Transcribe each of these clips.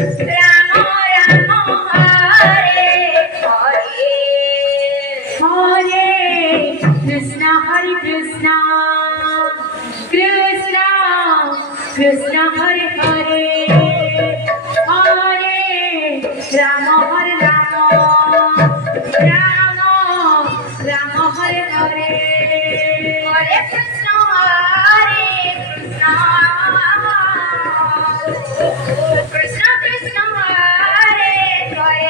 Ram Ram Hare Hare Hare Krishna Hare Krishna Krishna Krishna Hare Hare Hare Ram Hare Ram Ram Ram Hare Hare Hare Krishna Krishna Krishna Hare Hare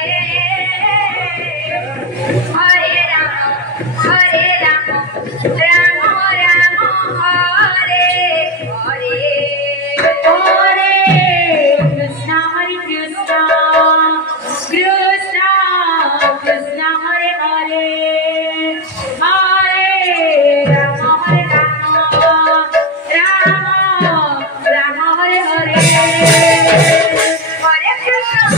Hare Ram Ram Ram Hare Hare Hare Krishna Hare Krishna Krishna Krishna Hare Hare Hare Ram Ram Ram Hare Hare Hare Krishna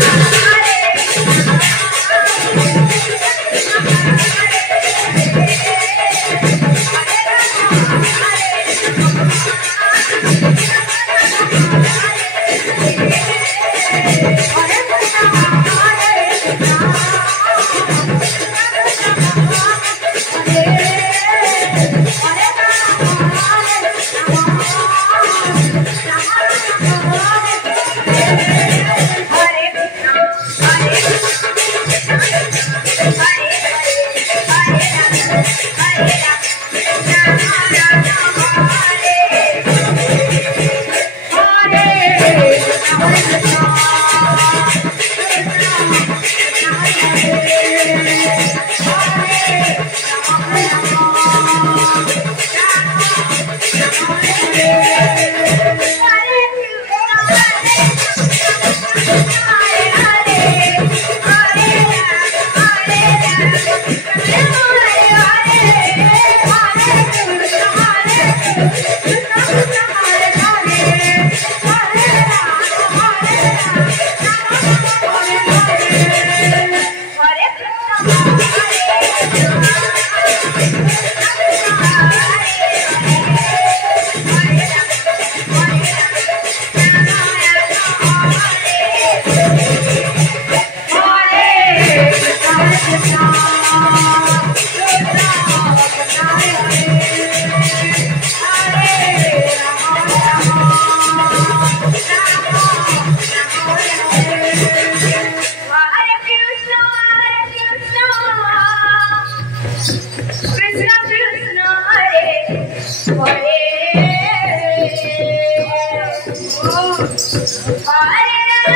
Hare